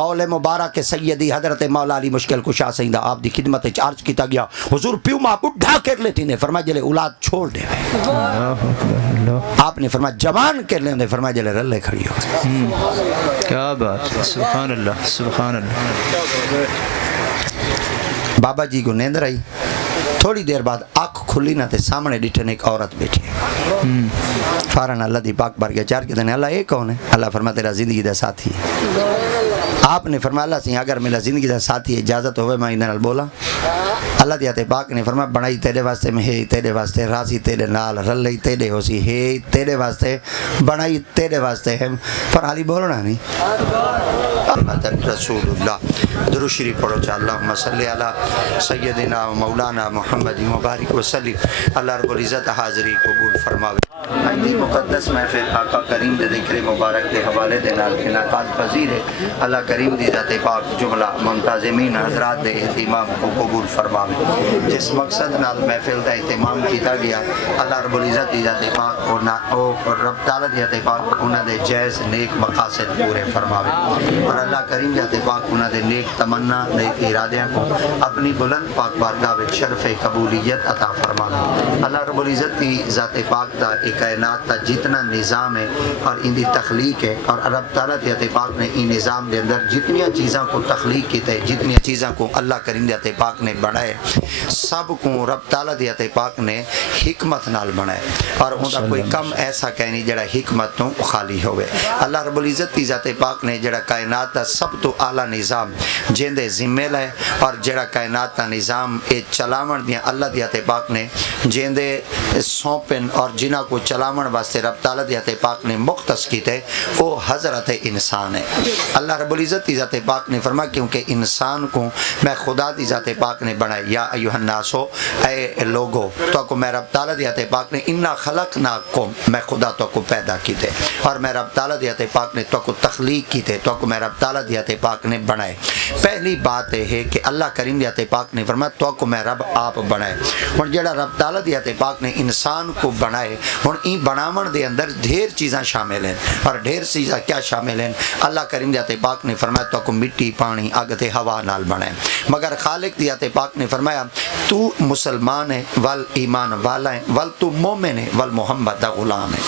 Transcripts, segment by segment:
قول مبارک سیدی حضرت مولا علی مشکل کشا سیندہ آپ دی خدمت چارج کیتا گیا حضور پیو ماں بڑھا کر لیتی نے فرمایا جلے اولاد چھوڑ دے آپ نے فرمایا جوان کر لیں فرمایا جلے رلے کھڑی ہو کیا بات، سبحان اللہ سبحان اللہ. بابا جی کو نیند رہی تھوڑی دیر بعد آنکھ کھلی نہ تے سامنے ڈٹھن ایک عورت بیٹھی ہے فارن اللہ دی پاک بار گیا چار کے دن اللہ یہ کون ہے اللہ فرمایا تیرا زندگی دا ساتھی ہے آپ نے فرمایا اللہ سے اگر میرا زندگی دا ساتھی اجازت ہوئے میں ادھر بولا اللہ دی آتے پاک نے فرمایا بنائی تیرے واسطے میں ہے تیرے واسطے راضی تیرے نال رلئی تیرے ہو سی ہے تیرے واسطے بنائی تیرے واسطے ہے پر حالی بولنا نہیں محمد رسول اللہ درود شریف پڑھو چا اللہم صلی علی سیدنا و مولانا محمد مبارک وسلم اللہ رب العزت حاضری قبول فرماوے اجلی مقدس محفل آقا کریم دے ذکر مبارک دے حوالے دے نال انعقاد پذیر ہے اللہ کریم دی ذات پاک جملہ منتظمین حضرات دے اہتمام کو قبول فرماوے جس مقصد نال محفل دا اہتمام کیتا گیا اللہ رب العزت دی ذات پاک اور رب تعالی دی ذات پاک انہاں دے جائز نیک مقاصد پورے فرماوے اور اللہ کریم ذات پاک انہاں دے نیک تمنا نیک ارادیاں کو اپنی بلند پاک بارگاہ وچ شرف قبولیت عطا فرماوے اللہ رب العزت دی ذات پاک دا کائنات کا جتنا نظام ہے اور ان دی تخلیق ہے اور رب تعالیٰ ذات پاک نے ان نظام دے اندر جتنی چیزاں کو تخلیق کی تھے جتنی چیزاں کو اللہ کریم ذات پاک نے بنائے سب کو رب تعالیٰ ذات پاک نے حکمت نال بنائے اور ان کا کوئی کم ایسا کہنی جڑا حکمت تو خالی ہوئے اللہ رب العزت دی ذات پاک نے جڑا کائنات کا سب تو اعلیٰ نظام جن دے ذمے لائے اور جڑا کائنات کا نظام اے چلاون دیا اللہ ذات پاک نے جن دے سونپن اور جنہ کو چلاون واسطے رب تعالیٰ دی ذات پاک نے مختص کیتے وہ حضرت انسان ہے اللہ رب العزت دی ذات پاک نے فرمایا کیونکہ انسان کو میں خدا دی ذات پاک نے بنایا یا ایوہ الناسو اے لوگو تو کو میں رب تعالیٰ دی ذات پاک نے انا خلقناکم میں خدا تو کو پیدا کیتے اور میں رب تعالیٰ دی ذات پاک نے تو کو تخلیق کیتے تو کو میں رب تعالیٰ دی ذات پاک نے بنائے پہلی بات ہے کہ اللہ کریم دی ذات پاک نے فرمایا تو کو میں رب آپ بنائے اور جڑا رب تعالیٰ دی ذات پاک نے انسان کو بنائے اور این بناون دے اندر ڈھیر چیزاں شامل ہیں اور ڈھیر چیزاں کیا شامل ہیں اللہ کریم ذات پاک نے فرمایا تو کو مٹی پانی اگ تے ہوا نال بنائے مگر خالق دی ذات پاک نے فرمایا تو مسلمان ہے ول ایمان والا ہے ول تو مومن ہے ول محمد دا غلام ہے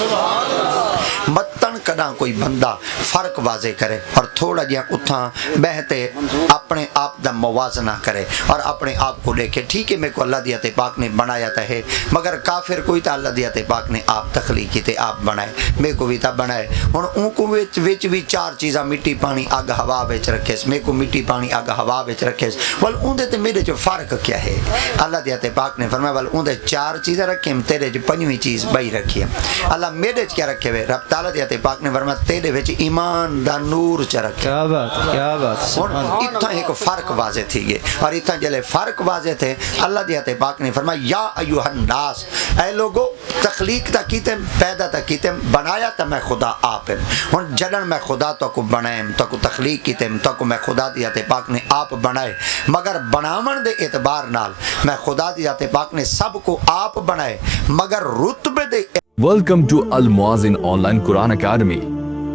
متن کدا کوئی بندہ فرق واضح کرے اور تھوڑا جہا اتھاں بہتے اپنے آپ دا موازنہ کرے اور اپنے آپ کو دیکھے ٹھیک ہے میرے کو اللہ دی ذات پاک نے بنایا تا ہے مگر کافر کوئی تا اللہ دی ذات پاک نے آپ تخلیق کیتے آپ بنائے میرے کو بھی تا بنائے ہن ان کو وچ بھی چار چیزاں مٹی پانی اگ ہوا وچ رکھے میرے کو مٹی پانی اگ ہوا وچ رکھے ول اون دے تے میرے جو فرق کیا ہے اللہ دی ذات پاک نے فرمایا ول اون دے چار چیزیں رکھے تیرے جو پنجویں چیز بئی رکھی ہے اللہ میرے کیا رکھے ہوئے رب تعالیٰ دی ذات پاک نے فرمایا تیرے وچ ایمان دا نور چ رکھے کیا بات ہن اتنا ایک فرق واضح تھی گئے اور اتنا جلے فرق واضح تھے اللہ دی ذات پاک نے فرمایا یا ایوہ الناس اے لوگو تخلیق تا کیتے پیدا تا کیتے بنایا تا میں خدا آپ ہوں جدن میں خدا تو کو بنائے تو کو تخلیق کیتے تو کو میں خدا دی ذات پاک نے آپ بنائے مگر بناون دے اعتبار نال میں خدا دی ذات پاک نے سب کو آپ بنائے مگر رتبے دے Welcome to Al Muazzin Online Quran Academy,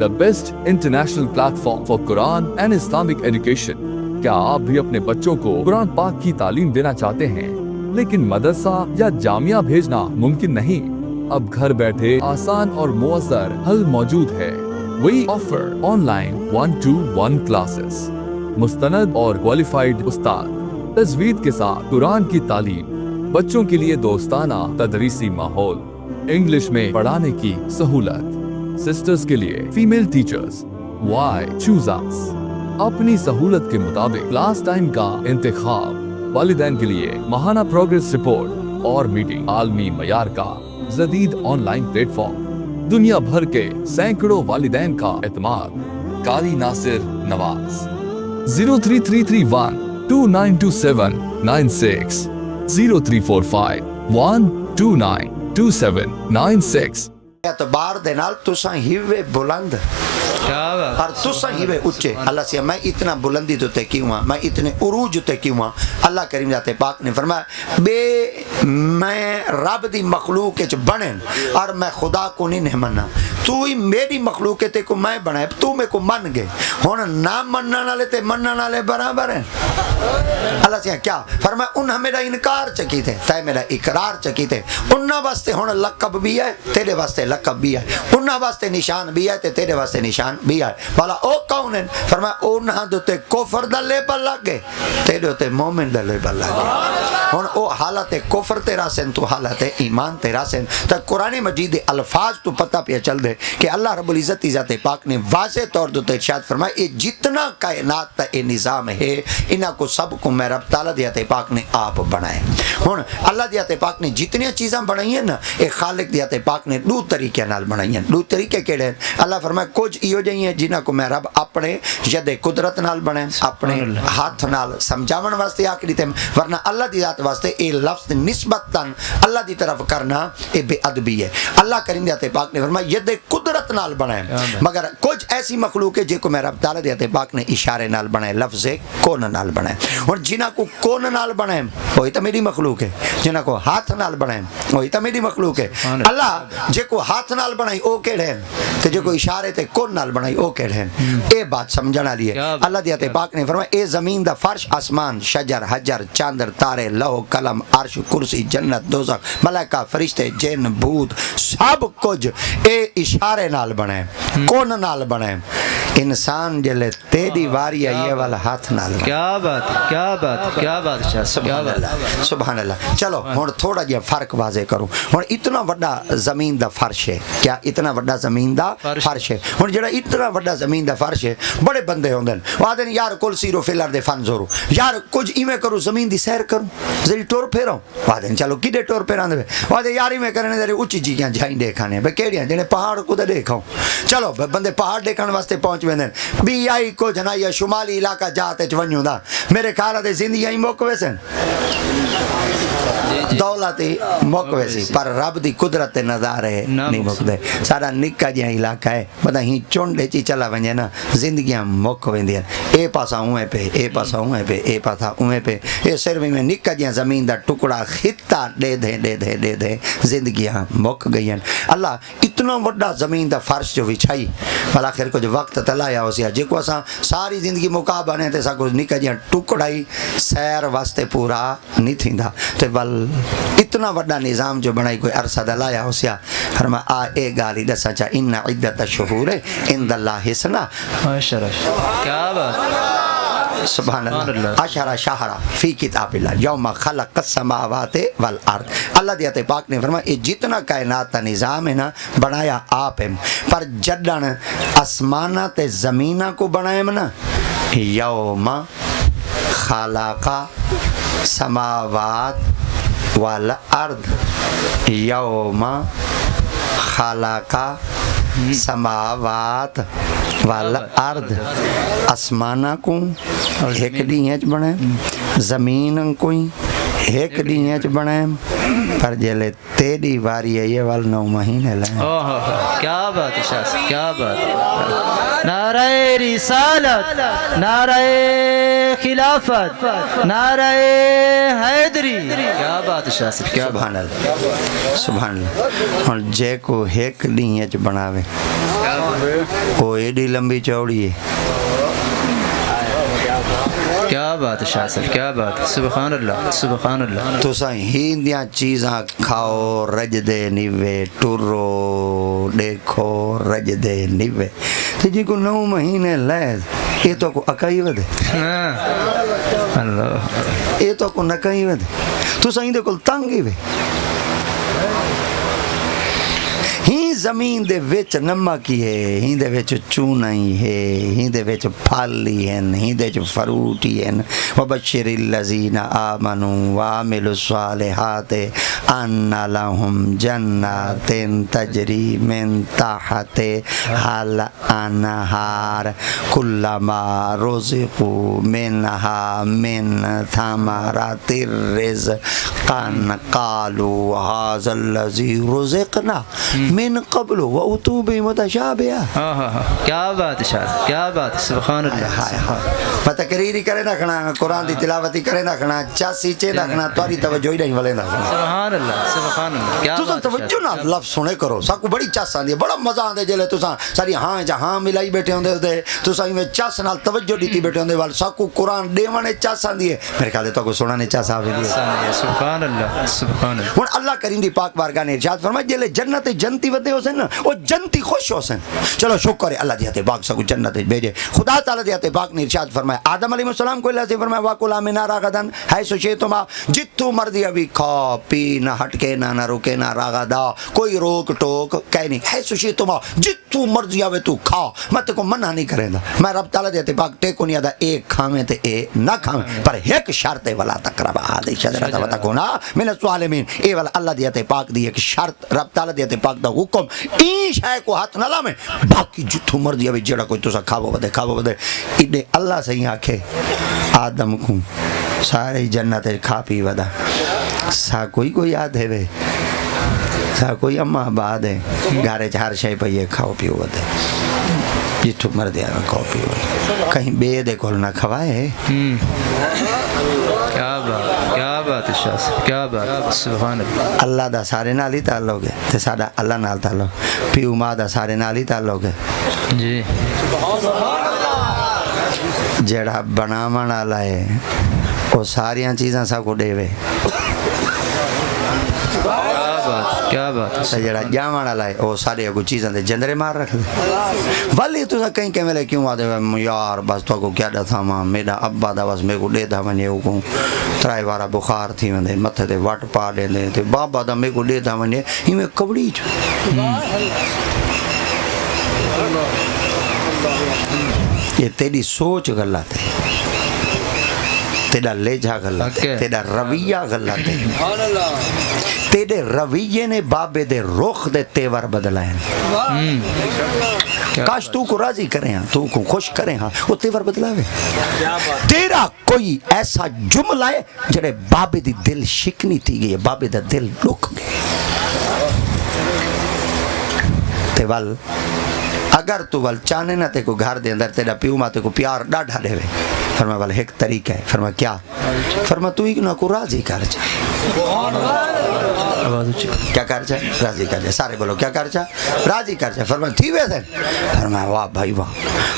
the best international platform for Quran and Islamic education. کیا آپ بھی اپنے بچوں کو قرآن پاک کی تعلیم دینا چاہتے ہیں لیکن مدرسہ یا جامعہ بھیجنا ممکن نہیں؟ اب گھر بیٹھے آسان اور مؤثر حل موجود ہے. We offer online 1-to-1 classes, مستند اور qualified استاد، تجوید کے ساتھ قرآن کی تعلیم، بچوں کے لیے دوستانہ تدریسی ماحول، انگلش میں پڑھانے کی سہولت، سسٹرز کے لیے female teachers. Why choose us؟ اپنی سہولت کے مطابق کلاس ٹائم کا انتخاب، والدین کے لیے ماہانہ پروگریس رپورٹ اور میٹنگ، عالمی معیار کا جدید آن لائن پلیٹ فارم، دنیا بھر کے سینکڑوں والدین کا اعتماد. قاری ناصر نواز 03331 2927 96 0345 129 2796. اعتبار دے نال تساں ہیوے بلند کیا بات اور تسا ہی وے اچے اللہ سے میں اتنا بلندی تو تے کیوں ہاں میں اتنے عروج تے کیوں ہاں اللہ کریم ذات پاک نے فرمایا بے میں رب دی مخلوق وچ بنن اور میں خدا کو نہیں مننا تو ہی میری مخلوق تے کو میں بنایا تو میں کو من گئے ہن نہ منن والے تے منن والے برابر ہیں اللہ سے کیا فرمایا انہاں میرا انکار چکی تھے تے میرا اقرار چکی تھے انہاں واسطے ہن لقب بھی ہے تیرے واسطے لقب بھی ہے انہاں واسطے نشان بھی ہے تے تیرے واسطے نشان بھی ہے بھلا او کون ہیں فرمایا انہاں دے تے کفر دا لیبل لگ گئے تیرے تے مومن دا لیبل لگ گئے ہن او حالت کفر تیرا سن تو حالت ایمان تیرا سن تے قرآن مجید الفاظ تو پتہ پیا چل دے کہ اللہ رب العزت ذات پاک نے واضح طور تے ارشاد فرمایا یہ جتنا کائنات کا یہ نظام ہے انہاں کو سب کو میں رب تعالیٰ ذات پاک نے آپ بنائے ہن اللہ ذات پاک نے جتنی چیزاں بنائی ہیں نا یہ خالق ذات پاک نے دو طریقے نال بنائی ہیں دو طریقے کیڑے ہیں اللہ فرمایا کچھ ایو جہی ہیں جنہاں کو میں رب اپنے ید قدرت نال بنائے اپنے ہاتھ نال سمجھاون واسطے آکڑی تے ورنہ اللہ دی ذات واسطے یہ لفظ نسبتاً اللہ دی طرف کرنا یہ بے ادبی ہے اللہ کریم ذات پاک نے فرمایا ید قدرت نال بنائے مگر کچھ ایسی مخلوق ہے جے کو میں رب تعالیٰ ذات پاک نے اشارے نال بنائے لفظ کون نال بنائے اور جنہاں کو کون نال بنائے وہی تو میری مخلوق ہے جنہاں کو ہاتھ نال بنائے وہی تو میری مخلوق ہے اللہ جے کو ہاتھ نال بنائی او کیڑے ہیں تے جے کو اشارے تے کون نال بنائی او کیڑے ہیں اے بات سمجھنا لیے اللہ ذات پاک نے فرمایا اے زمین دا فرش آسمان شجر حجر چاندر تارے لوح قلم عرش کرسی جنت دوزخ ملائکہ فرشتے جن بھوت سب کچھ اے اشارے نال بنائے کون نال بنائے انسان جلے تیری واری یہ والا ہاتھ نال بنائے کیا بات کیا بات کیا بات سبحان اللہ سبحان اللہ چلو ہن تھوڑا جہا فرق واضح کروں ہن اتنا بڑا زمین دا فرش ہے کیا اتنا بڑا زمین دا فرش ہے ہن جڑا اتنا بڑا زمین دا فرش ہے بڑے بندے ہوندے ہیں وہ آدھے یار کل سیرو فلر دے فن زورو یار کچھ ایویں کروں زمین دی سیر کروں ذری ٹور پھیراں وہ آدھے چلو کڈے ٹور پھیراں دے وہ آدھے یار ایویں کرنے ذری اونچی چیزاں جھائیں دیکھانے بے کیڑیاں جنے پہاڑ کو تے دیکھاں چلو بندے پہاڑ دیکھن واسطے پہنچ ویندے بھی آئی کو جنایا شمالی علاقہ جاتے چ ونجوں دا میرے خیال تے زندگی ہی مک ویسن دولت مک ویسی پر رب دی قدرت نظارے نہیں مکدے سارا نکا جہاں علاقہ ہے پتہ ہی چونڈے چی چلا ونجے نا زندگیاں مک ویندیاں اے پاسا اوے پہ اے پاسا اوے پہ اے پاسا اوے پہ اے صرف میں نکا جہاں زمین دا ٹکڑا خطہ دے دے زندگیاں مک گئیاں اللہ اتنا بڑا زمین دا فرش جو وچھائی بھلا خیر کچھ وقت تلایا ہو سیا جے کو اساں ساری زندگی مکا بنے تے سا کچھ نکا جہاں ٹکڑائی سیر واسطے پورا نہیں تھیندا تے ول اتنا بڑا نظام جو بنائی کوئی عرصہ دلایا ہو سیا فرما آ اے گالی دسا چا ان عدت الشہور عند اللہ حسنا کیا بات سبحان اللہ عشرہ شہرہ فی کتاب اللہ یوم خلق السماوات والارض اللہ دیتے پاک نے فرمایا یہ جتنا کائنات کا نظام ہے نا بنایا آپ ہیں پر جڈن آسمانہ تے زمینہ کو بنائے نا یوم خلق سماوات والارض یوم خلق سماوات والارض آسمانہ کو ایک دیئے چ بنائے زمین کو ایک دیئے چ بنائے پر جلے تیری واری ہے یہ وال 9 مہینے لائیں کیا بات شاہ کیا بات نعرہ رسالت نعرہ خلافت نعرہ حیدری کیا بات شاہ کیا سبحان اللہ سبحان اللہ اور جے کو ایک دیئے چ بناوے وہ ایڈی لمبی چوڑی ہے کیا بات شاہ صاحب کیا بات سبحان اللہ سبحان اللہ تو سا ہندیاں چیزاں کھاؤ رج دے نیوے ٹورو دیکھو رج دے نیوے تو جی کو 9 مہینے لائے یہ تو کو اکائی ودے اللہ یہ تو کو نکائی ودے تو سا ہندے کل تانگی وے ہی زمین دے وچ نمک ہی ہے ہی دے وچ چونا ہی ہے ہی دے وچ پھل ہی ہیں ہی دے وچ فروٹ ہی ہیں وبشر الذین آمنوا وعملوا الصالحات ان لهم جنات تجری من تحتها الانہار کلما رزقوا منها من ثمرات الرزق قالوا هذا الذي رزقنا من قبل وأتوا بمتشابه. کیا بات ہے شاہ صاحب، کیا بات ہے، سبحان اللہ. میں تقریر ہی کرے نہ کھنا، قرآن دی تلاوت ہی کرے نہ کھنا، چاسی چے نہ کھنا، تاری توجہ ہی نہیں ولے نہ کھنا. سبحان اللہ سبحان اللہ. کیا تو بات ہے توجہ نہ لفظ سنے کرو، ساکو بڑی چاس آندی ہے، بڑا مزہ آندے جلے تساں ساری ہاں جہاں ملائی بیٹھے ہوندے تے تساں میں چاس نال توجہ دیتی بیٹھے ہوندے وال ساکو قرآن دیوانے چاس آندی ہے. میرے خیال ہے تو کو سنانے چاس آوے دی. سبحان اللہ سبحان اللہ. ہن اللہ کریم دی پاک بارگاہ نے ارشاد فرمایا جلے جنت جنتی ودے ہو سن او جنتی خوش ہو سن. چلو شکر ہے اللہ دی ہتے پاک ساکو جنت بھیجے. خدا تعالی دی ہتے پاک نے ارشاد فرمایا آدم علیہ السلام کو اللہ سے فرمایا واکلا من راغدن حیث شئتما، جتو مرضی ابھی کھا پی، نہ ہٹکے نہ رکے نہ راغدا، کوئی روک ٹوک کہیں نہیں. حیث شئتما جتو مرضی آوے تو کھا، میں تے کو منع نہیں کریں دا. میں رب تعالی دی ہتے پاک تے کو نہیں آدا ایک کھاویں تے اے نہ کھاویں، پر ایک شرط ہے ولا تقربا هذه الشجرة وتكونا من الظالمين. اے والا اللہ دی ہتے پاک دی ایک شرط، رب تعالی دی ہتے پاک دا حکم این شے کو ہاتھ نہ لاویں، باقی جتھوں مرضی آوے جڑا کوئی تساں کھاو ودے. ایڈے اللہ سے آکھے آدم کو سارے جنت کھا پی ودا، سا کوئی یاد ہے وے، سا کوئی اما آباد ہے گھارے ہر شے پہ کھاؤ پیو ودے، جتھوں مرضی آوے کھاؤ پیو ودے، کہیں بے دے کول نہ کھوائے. کیا بات، کیا بات ہے شاہ صاحب، کیا بات، سبحان اللہ. اللہ دا سارے نال ہی تعلق ہے تے ساڈا اللہ نال تعلق، پیو ماں دا سارے نال ہی تعلق ہے. جی جڑا بناون والا ہے وہ ساریاں چیزاں سا کو دے وے، کیا بات تے جڑا جاون والا ہے وہ سارے کو چیزاں دے جندرے مار رکھ دے. ولی تو کہیں کہ ویلے کیوں آدے یار بس تو کو کیا دساں ماں میرا ابا دا بس میرے کو دے دا ونجے کو ترائے وارا بخار تھی وندے متھے تے وٹ پا دیندے تے بابا دا میرے کو دے دا ونجے ایویں کبڑی چ. یہ تیری سوچ غلط ہے، تیرا لہجہ غلط ہے، تیرا رویہ غلط ہے. تیرے رویے نے بابے دے رخ دے تیور بدلائے ہیں. کاش تو کو راضی کریں ہاں، تو کو خوش کریں ہاں، وہ تیور بدلاوے. تیرا کوئی ایسا جملہ ہے جڑے بابے دی دل شکنی تھی گئی، بابے دا دل لک گئے. تے ول اگر تو ول چاہنے نہ تے کو گھر دے اندر تیرا پیو ماں تے کو پیار ڈاڈھا دے وے، فرما ول ایک طریقہ ہے. فرما کیا؟ فرما تو ایک نہ کو راضی کر جا. کیا کر جا؟ راضی کر جا. سارے بولو کیا کر جا؟ راضی کر جا. فرما تھی ویسے؟ فرما واہ بھائی واہ،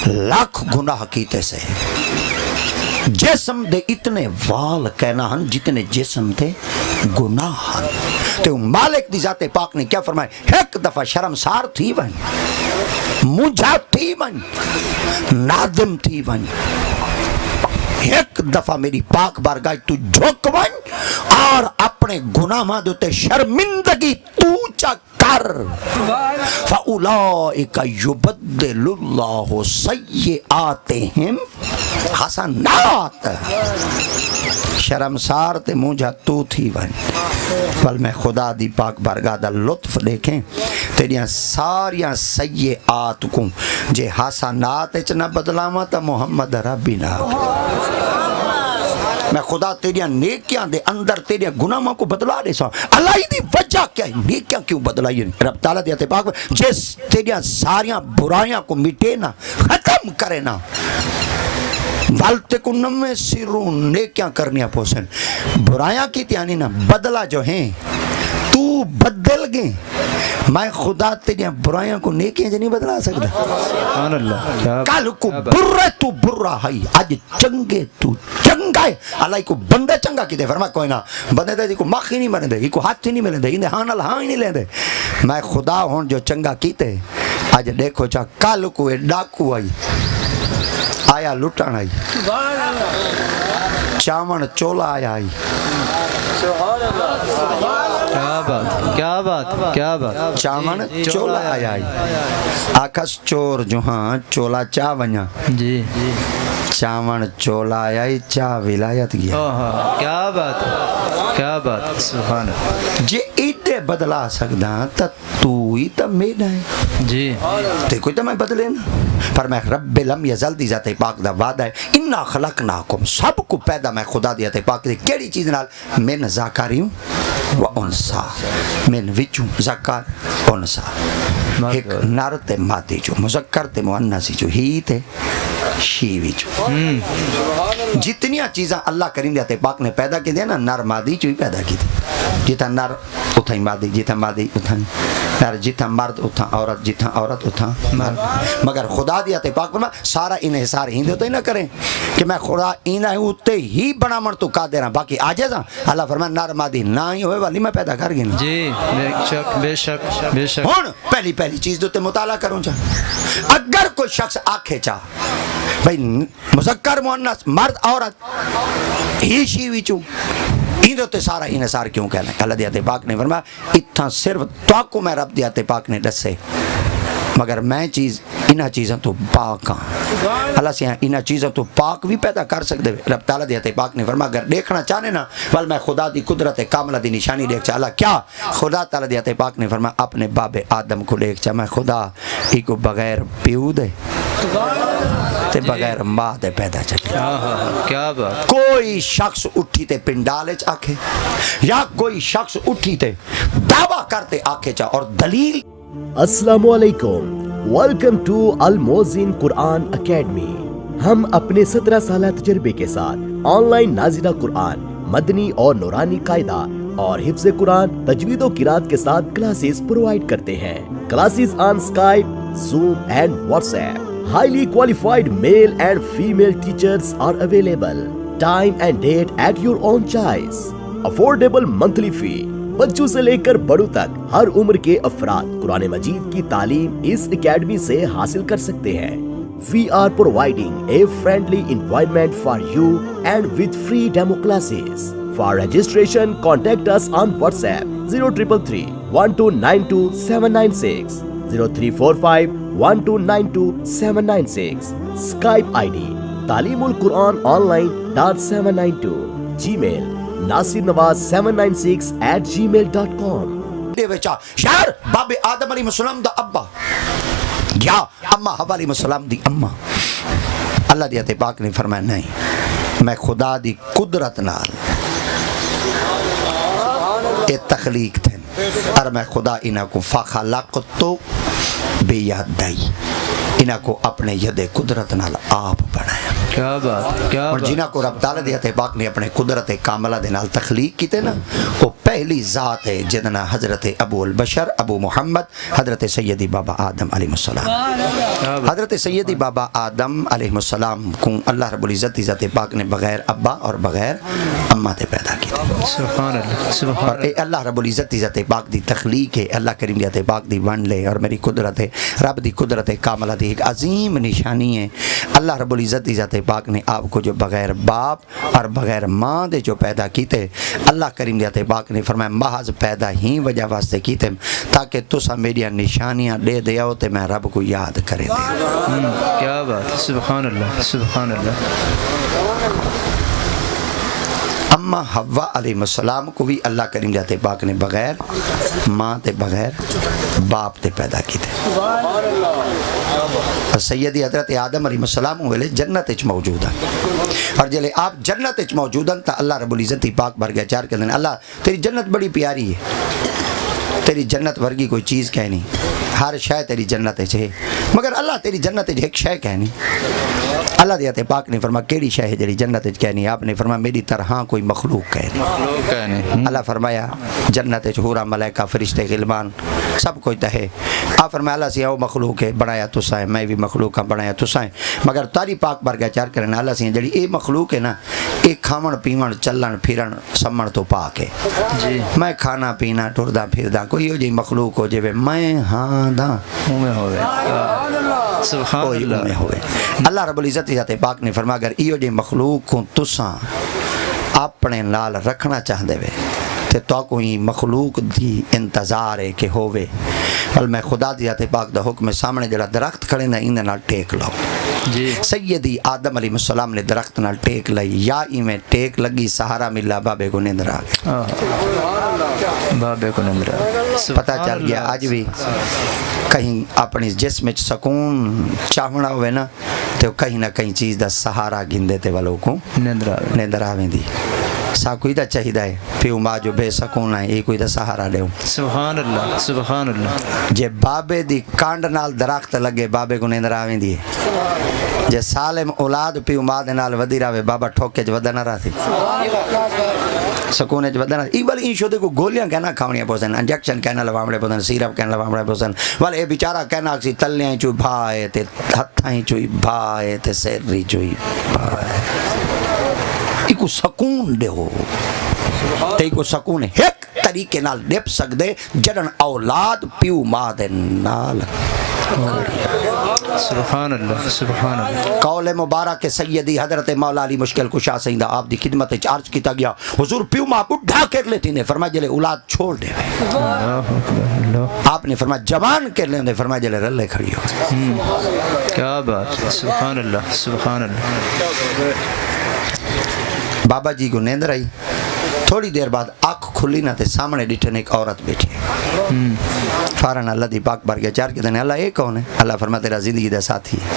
لاکھ گناہ کیتے سے جسم دے اتنے وال کہنا ہن جتنے جسم دے گناہ ہن. تو مالک دی ذات پاک نے کیا فرمایا؟ ایک دفعہ شرمسار تھی ون، مجھا تھی ون، نادم تھی ون، ایک دفعہ میری پاک بارگاہ تو جھک ون اور اپنے گناہ ماں دوتے شرمندگی تو چا کر. فَأُولَئِكَ يُبَدِّلُ اللَّهُ سَيِّئَاتِهِمْ حسنات. شرمسار تے مجھا تو تھی ون، بل میں خدا دی پاک بارگاہ دا لطف دیکھیں تیریاں ساریاں سیئات کو جے حسنات اچ نہ بدلاواں تا محمد ربی نہ. میں خدا تیریاں نیکیاں دے اندر تیریاں گناہوں کو بدلا دے سا. اللہ دی وجہ کیا ہے؟ نیکیاں کیوں بدلائی؟ رب تعالیٰ دیتے پاک جس تیریاں ساریاں برائیاں کو مٹے نا، ختم کرے نا، والتے کو نمے سروں نیکیاں کرنیاں پوسن. برائیاں کی تیانی نا بدلا جو ہیں تو بدل گئے. میں خدا تیریاں برائیاں کو نیکیاں جو نہیں بدلا سکتا. سبحان اللہ. کل کو برے تو برا ہے، آج چنگے تو چنگا ہے. اللہ کو بندے چنگا کی دے. فرما کوئی نہ بندے دے کو مخ ہی نہیں بنے دے، کو ہاتھ ہی نہیں ملے دے، اندے ہاں نال ہاں ہی نہیں لے دے. میں خدا ہوں جو چنگا کیتے. آج دیکھو چاہ کل کو ڈاکو آیا لٹن آئی، چاون چولا آیا آئی. کیا بات، کیا بات، کیا بات. چاون چولا آیا آئی. آکھس چور جو ہاں چولا چا ونیا. جی چاون چولا آیا آئی، چا ولایت گیا. کیا بات، کیا بات، سبحان اللہ. جے ایڈے بدلا سکدا تے تو ہی تے میرا ہے جی تے کوئی تے میں بدلے نا پر میں رب لم یزل دی ذات پاک دا وعدہ ہے انا خلقناکم سب کو پیدا میں خدا دی ذات پاک دی کیڑی چیز نال من ذکروں و انسا من وچوں ذکر انسا ایک نر تے مادی جو مذکر تے مؤنث جو ہی تے شی وچ جتنی چیزاں اللہ کریم دی پاک نے پیدا کی دے نا نر مادی چ ہی پیدا کی جتھا نر اتھا ہی مادی جتھا مادی اتھا نر جتھا مرد اتھا عورت جتھا عورت اتھا مرد مگر خدا دی پاک فرما سارا انحصار ہندے تو ہی نہ کریں کہ میں خدا اینا ہوں اتے ہی بنامن تو قادر ہاں باقی عاجز ہاں اللہ فرمائے نر مادی نہ ہی ہوئے والی میں پیدا کر گئی جی بے شک بے شک ہن پہلی چیز دوتے مطالعہ کروں چاہ اگر کوئی شخص آکھے چاہ بھئی مذکر مؤنث مرد عورت ہی شی وچوں ایندے تے سارا انحصار کیوں کہنا اللہ دی پاک نے فرمایا اتھا صرف تو کو میں رب دی پاک نے دسے مگر میں چیز انہا چیزاں تو پاک ہاں اللہ سے انہا چیزاں تو پاک بھی پیدا کر سکتے رب تعالیٰ دی پاک نے فرمایا اگر دیکھنا چاہنے نا ول میں خدا دی قدرت کاملہ دی نشانی دیکھ چاہ اللہ کیا خدا تعالیٰ دی پاک نے فرمایا اپنے باب آدم کو دیکھ چاہ میں خدا ہی کو بغیر پیو دے تے بغیر ماں دے پیدا چاہیے کیا بات کوئی شخص اٹھی تے پنڈالے چ آکھے یا کوئی شخص اٹھی تے دعویٰ کرتے آکھے چاہ اور دلیل السلام علیکم ویلکم ٹو الموزن قرآن اکیڈمی ہم اپنے 17 سالہ تجربے کے ساتھ آن لائن نازلہ قرآن مدنی اور نورانی قاعدہ اور حفظ قرآن تجوید و قرات کے ساتھ کلاسز پرووائڈ کرتے ہیں classes on Skype zoom and what's app highly qualified male and female teachers are available time and date at your own choice affordable monthly fee بچوں سے لے کر بڑوں تک ہر عمر کے افراد قرآن مجید کی تعلیم اس اکیڈمی سے حاصل کر سکتے ہیں We are providing a friendly environment for you and with free demo classes. For registration, contact us on WhatsApp 0333 1292 796 0345 1292 796 Skype ID talimulquranonline.792 Gmail nasirnawaz796@gmail.com دے وچا شہر باب آدم علیہ السلام دا ابا یا اما حوا علیہ السلام دی اما اللہ دی تے پاک نے فرمایا نہیں میں خدا دی قدرت نال اے تخلیق تھے اور میں خدا انہاں کو فخلقتو بیدی انہاں کو اپنے ید قدرت نال آپ بنایا کیا بات کیا اور بات جنہاں کو رب تعالیٰ دی پاک نے اپنے قدرت کاملہ دے نال تخلیق کیتے نا وہ پہلی ذات ہے جدنا حضرت ابو البشر ابو محمد حضرت سیدی بابا آدم علیہ السلام حضرت سیدی بابا آدم علیہ السلام کو اللہ رب العزت دی ذات پاک نے بغیر ابا اور بغیر اما تے پیدا کیتے سبحان اللہ سبحان اور اے اللہ رب العزت دی ذات پاک دی تخلیق ہے اللہ کریم دی ذات پاک دی ون لے اور میری قدرت ہے رب دی قدرت کاملہ دی ایک عظیم نشانی ہے اللہ رب العزت دی ذات پاک نے آپ کو جو بغیر باپ اور بغیر ماں دے جو پیدا کیتے اللہ کریم دی ذات پاک نے فرمایا محض پیدا ہی وجہ واسطے کیتے تاکہ تسا میری نشانیاں دے دیاؤ تے میں رب کو یاد کرے دے کیا بات سبحان اللہ سبحان اللہ اما حوا علیہ السلام کو بھی اللہ کریم ذات پاک نے بغیر ماں تے بغیر باپ تے پیدا کیتے سیدی حضرت آدم علیہ السلام ویلے جنت اچ موجود ہیں اور جلے آپ جنت اچ موجود ہیں تا اللہ رب العزت پاک برگیا چار کے دن اللہ تیری جنت بڑی پیاری ہے تیری جنت ورگی کوئی چیز کہنی ہر شے تیری جنت اچ ہے مگر اللہ تیری جنت اچ ایک شے کہنی اللہ دی ذات پاک نے فرمایا کیڑی شے ہے جڑی جنت وچ کہنی آپ نے فرمایا میری طرح کوئی مخلوق کہنی اللہ فرمایا جنت وچ حورا ملائکہ فرشتے غلمان سب کوئی تہے آپ فرمایا اللہ سے او مخلوق ہے بنایا تساں میں بھی مخلوق ہاں بنایا تساں مگر تاری پاک برگا چار کرنا اللہ سے جڑی اے مخلوق ہے نا اے کھاون پیون چلن پھرن سمن تو پاک ہے جی میں کھانا پینا ٹردا پھردا کوئی ہو جی مخلوق ہو جے میں ہاں دا میں ہوئے سبحان اللہ میں ہوئے اللہ رب العزت ذات پاک نے فرمایا اگر ایو جی مخلوق کو تساں اپنے نال رکھنا چاہدے وے تے تو کوئی مخلوق دی انتظار ہے کہ ہووے ول میں خدا دی ذات پاک دا حکم سامنے جڑا درخت کھڑے نا ایندے نال ٹیک لاؤ جی سیدی آدم علیہ السلام نے درخت نال ٹیک لئی یا ای میں ٹیک لگی سہارا ملا بابے کو نیندر آ گیا بابے کو نندرا پتہ چل گیا اج بھی کہیں اپنی جسم وچ سکون چاہنا ہوئے نا تو کہیں نہ کہیں چیز دا سہارا گھندے تے والوں کو نندرا نیندر آویندی سا کوئی دا چاہیدا ہے پیو ماں جو بے سکون ہے یہ کوئی دا سہارا دیو سبحان اللہ سبحان اللہ جے بابے دی کانڈ نال درخت لگے بابے کو نیندر آویندی ہے جے سالم اولاد پیو ماں دے نال ودی راوے بابا ٹھوکے چ ودنا راسی سکونے چ ودنا ای والی این شودے کو گولیاں کہنا کھاونیاں پوسن انجیکشن کہنا لواوڑے پوسن سیرپ کہنا لواوڑے پوسن والے اے بیچارہ کہنا سی تلیاں چوں بھائے تے ہتھاں چوں بھائے تے سری چوں بھائے ایک سکون دے ہو تے ایک سکون ایک طریقے نال ڈپ سکدے جڑن اولاد پیو ماں دے نال سبحان اللہ سبحان اللہ قول مبارک سیدی حضرت مولا علی مشکل کشا سیندہ آپ دی خدمت چارج کیتا گیا حضور پیو ماں بڑھا کر لیتی نے فرمایا جلے اولاد چھوڑ دے اللہ اکبر اللہ آپ نے فرمایا جوان کر لیں دے فرمایا جلے رلے کھڑی ہو کیا بات سبحان اللہ سبحان اللہ بابا جی کو نیند رہی تھوڑی دیر بعد آنکھ کھلی نہ تے سامنے ڈٹھن ایک عورت بیٹھی ہے فارن اللہ دی پاک بار گیا چار کے دنے اللہ ایک کون ہے اللہ فرمایا تیرا زندگی دا ساتھی ہے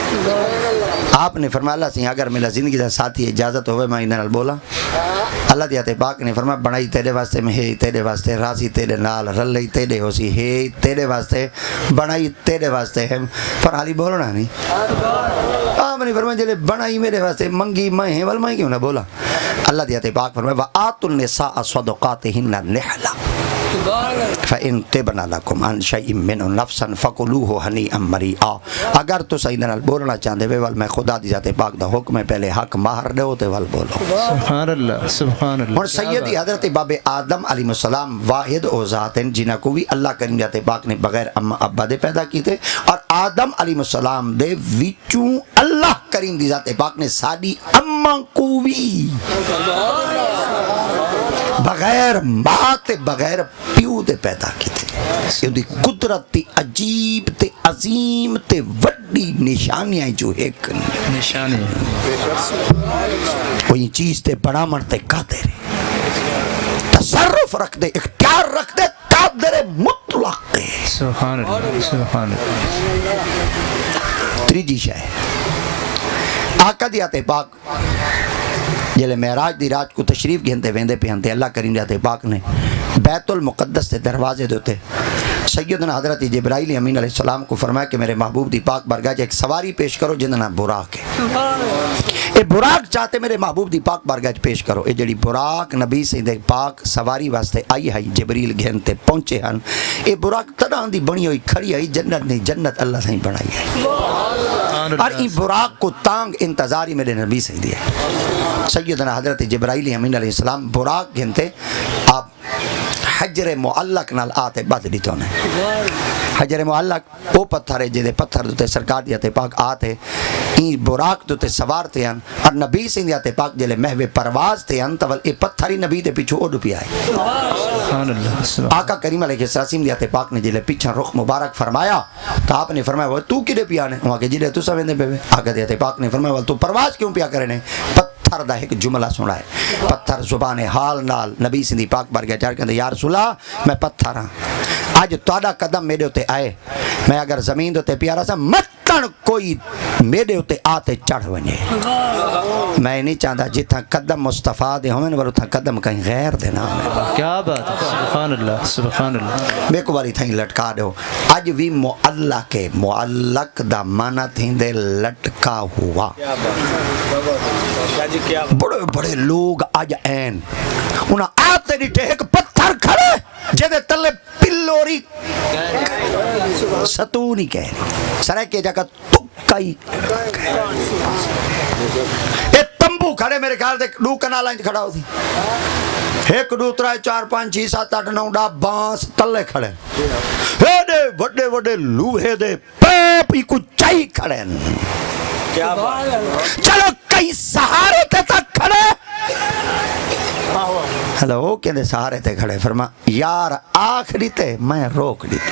آپ نے فرمایا اللہ سے اگر میرا زندگی دا ساتھی اجازت ہوئے میں ادھر بولا اللہ دی آتے پاک نے فرمایا بنائی تیرے واسطے میں ہے تیرے واسطے راضی تیرے نال رلئی تیرے ہو سی ہے تیرے واسطے بنائی تیرے واسطے ہے پر حالی بولنا نہیں آپ نے فرمایا جلے بنائی میرے واسطے منگی میں ہیں ول میں کیوں نہ بولا اللہ دی آتے پاک فرمایا وآتوا النساء صدقاتهن نحلا فَإِن تِبْنَ لَكُمْ عَنْ شَيْءٍ مِّنْهُ نَفْسًا فَكُلُوهُ هَنِيئًا مَرِيئًا اگر تو صحیح نال بولنا چاہتے وے ول میں خدا دی ذات پاک دا حکم ہے پہلے حق مہر دے تے ول بولو سبحان اللہ سبحان اللہ اور سیدی حضرت باب آدم علیہ السلام واحد او ذات ہیں جنہاں کو بھی اللہ کریم ذات پاک نے بغیر اما ابا دے پیدا کیتے اور آدم علیہ السلام دے وچوں اللہ کریم دی ذات پاک نے ساڈی اما کو بھی بغیر ماں تے بغیر پیو تے پیدا کیتے یہ دی قدرت تے عجیب تے عظیم تے وڈی نشانیاں جو ایک نشانی کوئی چیز تے بنامن تے قادر تصرف رکھ دے اختیار رکھ دے قادر مطلق ہے سبحان اللہ سبحان اللہ تریجی شے آقا دی آتے پاک جلے معراج دی رات کو تشریف گھنتے ویندے پہ ہنتے اللہ کریم جاتے پاک نے بیت المقدس تے دروازے دوتے سیدنا حضرت جبرائیل امین علیہ السلام کو فرمایا کہ میرے محبوب دی پاک برگاہ ایک سواری پیش کرو جن نام براق ہے اے براق چاہتے میرے محبوب دی پاک برگاہ پیش کرو اے جڑی براق نبی سے دے پاک سواری واسطے آئی ہے جبریل گھنتے پہنچے ہن اے براق طرح دی بنی ہوئی کھڑی ہے جنت نہیں جنت اللہ سے ہی بنائی ہے اور این براق کو تانگ انتظاری میرے نبی سے دیا سیدنا حضرت جبرائیل امین علیہ السلام براق گھنتے آپ حجر معلق نال آتے بد دیتوں نے حجر معلق وہ پتھر ہے جدے پتھر دوتے سرکار دیتے پاک آتے این براق دوتے سوار تے ہیں اور نبی سے دیتے پاک جلے محو پرواز تے ہیں تول اے پتھری نبی دے پیچھو اوڈ پی آئے سبحان اللہ آقا کریم علیہ السلام دیتے پاک نے جلے پیچھا رخ مبارک فرمایا تو آپ نے فرمایا وہ تو کدے پی آنے وہاں کے جلے تو سویندے پہ آقا دیتے پاک نے فرمایا وہ تو پرواز کیوں پیا کرنے پتھر دا ایک جملہ سنا ہے پتھر زبان حال نال نبی سندھی پاک بار گیا چار کہتے یا رسول اللہ میں پتھر ہاں آج تواڈا قدم میرے ہوتے آئے میں اگر زمین ہوتے پیارا سا متن کوئی میرے ہوتے آتے چڑھ ونجے میں نہیں چاہتا جتھا قدم مصطفیٰ دے ہمیں ورو تھا قدم کہیں غیر دے نام ہے کیا بات ہے سبحان اللہ سبحان اللہ میں کو باری تھیں لٹکا دو آج بھی معلق ہے معلق دا مانا تھیں دے لٹکا ہوا بڑے بڑے لوگ آج این انہاں آتے ڈٹے ایک پتھر کھڑے جدے تلے پلوری ستونی کہنی سرے کے جگہ تکائی اے تمبو کھڑے میرے خیال دے دو کنال انج کھڑا ہو تھی ایک دو ترائے چار پانچ چھ سات آٹھ نو ڈا بانس تلے کھڑے اے دے وڈے وڈے لوہے دے پیپ ہی کچھ چائی کھڑے چلو کئی سہارے تے تک کھڑے ہلو کہندے سہارے تے کھڑے فرما یار آخری تے میں روک دیتے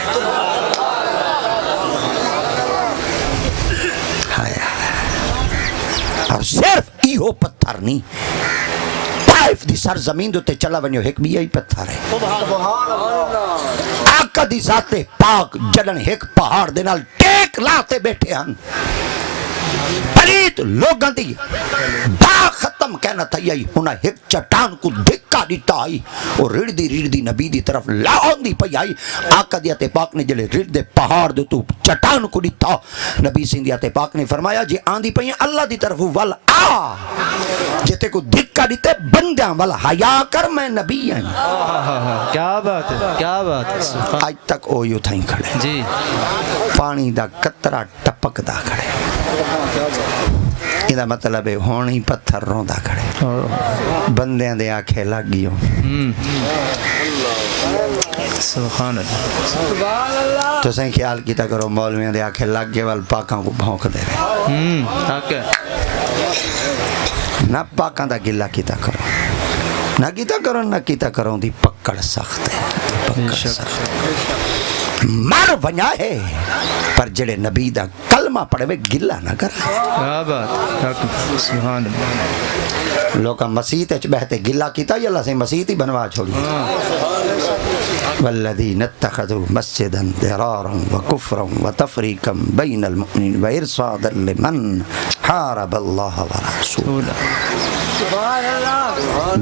اور صرف ایہو پتھر نہیں طائف دی سرزمین دے چلا ونجو ایک بھی یہی پتھر ہے آقا دی ذات پاک جڑن ایک پہاڑ دے نال ٹیک لاتے بیٹھے ہن پلیت لوگاں دی با ختم کہنا تھا یہی انہاں ایک چٹان کو دھکا دیتا آئی اور ریڑ دی نبی دی طرف لاؤن دی پئی آئی آقا دیتے پاک نے جلے ریڑ دے پہاڑ دے تو چٹان کو دیتا نبی سندھیاتے پاک نے فرمایا جی آن دی پئی اللہ دی طرف ول آ جتے کو دھکا دیتے بندیاں ول حیا کر میں نبی ہیں کیا بات ہے کیا بات ہے آج تک او یو تھائیں کھڑے جی پانی دا قطرہ ٹپک دا کھڑے یہ مطلب ہے ہونی پتھر رون دا کھڑے بندیاں دے آنکھیں لگ گئیوں سبحان اللہ تو سہیں خیال کیتا کرو مولویاں دے آنکھیں لگ گئے وال پاکاں کو بھونک دے رہے حق ہے نہ پاکاں دا گلہ کیتا کرو نہ کیتا کرو دی پکڑ سخت ہے پکڑ سخت مر ونیا ہے پر جڑے نبی دا کلمہ پڑھے وے گلہ نہ کر کیا بات حق سبحان اللہ لوکاں مسیح اچ بہتے گلہ کیتا یا اللہ سے مسیح ہی بنوا چھوڑی والذین اتخذوا مسجدا ضرارا وکفرا وتفریقا بین المؤمنین وارصادا لمن حارب اللہ ورسولہ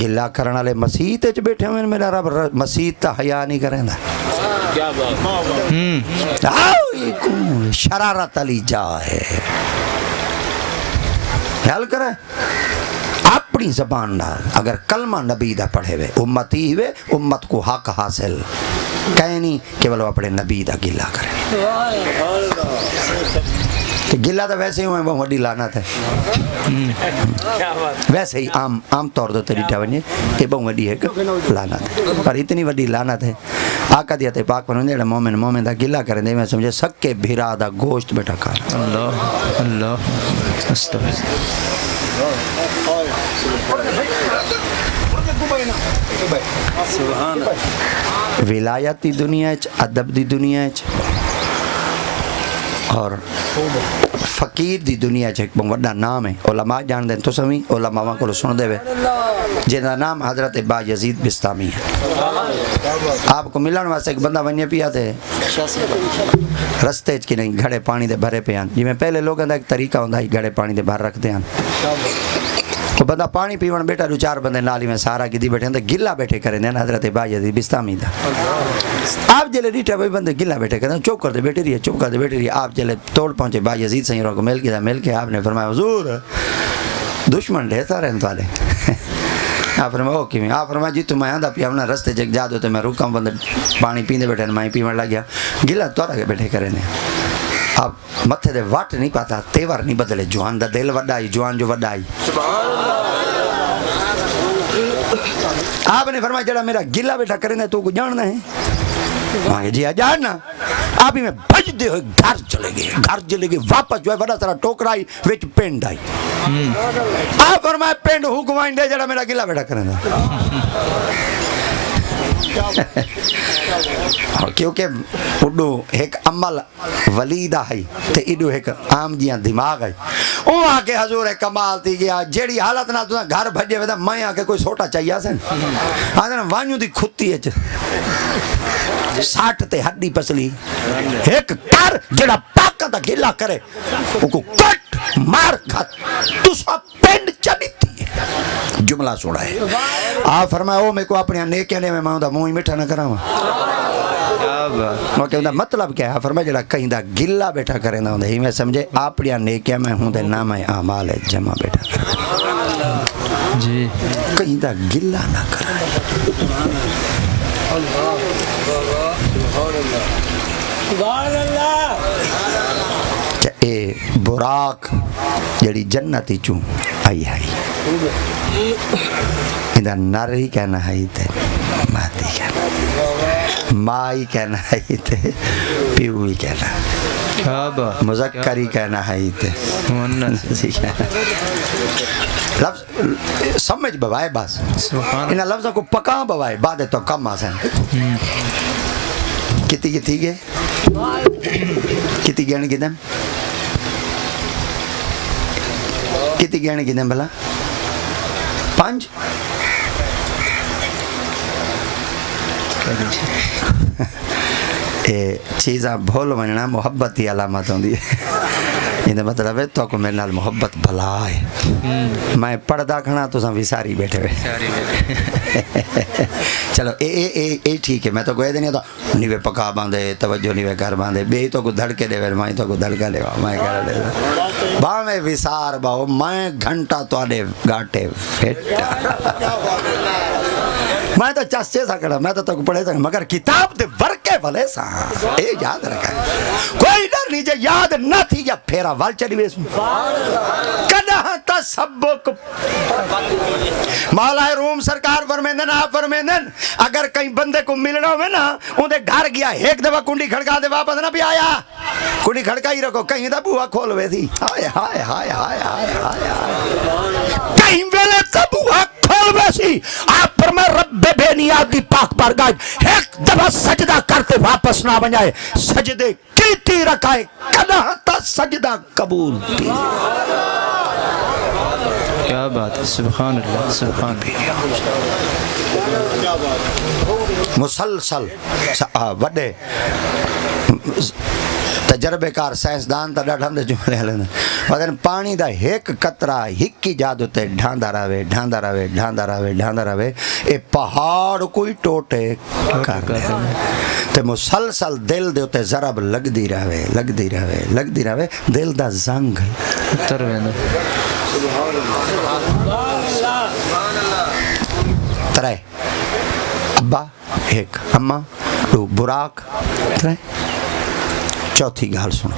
گلہ کرنا لے مسیح اچ بیٹھے ہوئے میرا رب مسیح تا حیا نہیں کریں دا شرارت علی جا ہے خیال کرے اپنی زبان ڈال اگر کلمہ نبی دا پڑھے ہوئے امتی ہوئے امت کو حق حاصل کہیں نہیں کہ وہ اپنے نبی دا گلہ کرے تو گلہ تو ویسے ہی ہوئے وہ وڈی لعنت ہے ویسے ہی عام طور دو طریقہ بنیے کہ بہت وڈی ہے لعنت ہے پر اتنی وڈی لعنت ہے آقا دیتے پاک پر جڑا مومن دا گلہ کریں دے میں سمجھے سکے بھیرا دا گوشت بیٹھا کھانا اللہ اللہ ولایت دی دنیا اچ ادب دی دنیا اچ اور فقیر دی دنیا اچ ایک بہت بڑا نام ہے علماء جان دیں تو سمی علماء کو سن دے وے جنہا نام حضرت با یزید بستامی ہے آپ کو ملن واسطے ایک بندہ ونیا پیا تھے رستے کی نہیں گھڑے پانی دے بھرے پہ آن جی میں پہلے لوگوں دا ایک طریقہ ہوندہ ہی گھڑے پانی دے بھر رکھتے ہیں تو بندہ پانی پیون بیٹا دو چار بندے نالی میں سارا کی دی بیٹھے ہیں گلہ بیٹھے کریں دیں حضرت با یزید بستامی دا آپ جلے ریٹھے ہوئے بندے گلہ بیٹھے کریں چوک کر دے بیٹھے رہی آپ جلے توڑ پہنچے با یزید سہیں رو کو مل کے آپ نے فرمایا حضور دشمن لیتا رہن والے آپ فرمایا اوکی میں آپ فرمایا جی تو میں آندھا پیا اپنا رستے جگ جا دو تو میں رکا ہوں بندے پانی پیندے بیٹھے میں پیون لگ گیا گلہ توڑا کے بیٹھے کریں دیں آپ متھے دے واٹ نہیں پاتا تیور نہیں بدلے جوان دا دل وڈائی جوان جو وڈائی آپ نے فرمایا جڑا میرا گلہ بیٹھا کریں دے تو کو جاننا ہے مانگے جی جاننا آپ ہی میں بھج دے ہوئے گھر چلے گئے واپس جو ہے بڑا سارا ٹوکرائی ویچ پینڈ آئی آپ فرمایا پینڈ حکمائیں دے جڑا میرا گلہ بیٹھا کریں دے کیونکہ اڈو ایک عمل ولیدہ ہے تے اڈو ایک عام جیاں دماغ ہے وہ آکے حضور کمال تھی گیا جیڑی حالت نہ تو گھر بھجے ویدہ میں آکے کوئی سوٹا چاہیے سن آدھر وانیوں دی کھتی ہے ساٹھ تے ہڈی پسلی ایک کر جڑا پاکا دا گلہ کرے وہ کو کٹ مار کھات تو سا پینڈ چلیتی ہے جملہ سوڑا ہے آپ فرمایا وہ میں کو اپنے نیکے نے میں ماں دا موئی مٹھا نہ کراں وہ کہ مطلب کیا ہے فرمایا جڑا کہیں دا گلہ بیٹھا کریں دا ہی میں سمجھے اپنے نیکے میں ہوں دے نام اعمال جمع بیٹھا کریں جی کہیں دا گلہ نہ کریں کہ اے براق جڑی جنتی چوں آئی ادھا نر ہی کہنا ہے تے ماتی کہنا مائی کہنا ہے تے پیو ہی کہنا مذکری کہنا ہے تے لفظ سمجھ بوائے باس انہا لفظوں کو پکاں بوائے بعد تو کم آسان کتی گئے کتی گئنے گدم کتی گئنے گدم بلا 5 یہ چیزاں بھول ونجنا محبت کی علامت ہوندی ہے یہ مطلب ہے تو کو میرے نال محبت بھلا ہے میں پردہ کھنا تو سن وساری بیٹھے ہوئے چلو اے ٹھیک ہے میں تو کوئی نہیں تو نیوے پکا باندھے توجہ نیوے کر باندھے بے تو کو دھڑکے دے میں تو کو دھڑکا دے میں کر دے با میں وسار باؤ میں گھنٹہ تو آڈے گاٹے پھیٹا میں تو چسچے سا کڑا میں تو پڑھے سا مگر کتاب دے ورکے بھلے سا اے یاد رکھا کوئی ڈر نہیں جے یاد نہ تھی یا پھیرا وال چڑی ویس کدہ تصبک مولا روم سرکار فرمیندن آپ فرمیندن اگر کہیں بندے کو ملنا ہوئے نا ان دے گھر گیا ایک دفعہ کنڈی کھڑکا دے واپس نہ بھی آیا کنڈی کھڑکا ہی رکھو کہیں دا بوہا کھول ہوئے تھی ہائے ہائے ہائے ہائے ہائے کہیں ویلے تا بوہا کھول ہوئے سی آپ فرمائے رب بے نیاد دی پاک بارگاہ ایک دفعہ سجدہ کرتے واپس نہ بنجائے سجدے کیتی رکھائے کدہ تا سجدہ قبول تھی کیا بات ہے سبحان اللہ سبحان اللہ مسلسل وڈے تجربے کار سائنسدان تا ڈاڈھا دے جملے ہلن وگن پانی دا ایک قطرہ ہکی جادو تے ڈھاندا راوے ڈھاندا راوے ڈھاندا راوے ڈھاندا راوے اے پہاڑ کوئی ٹوٹے کر دے تے مسلسل دل دے تے ضرب لگ دی راوے لگ دی راوے لگ دی راوے دل دا زنگ اتر ویندو ترے ابا ایک اماں دو براق ترے چوتھی گال سنو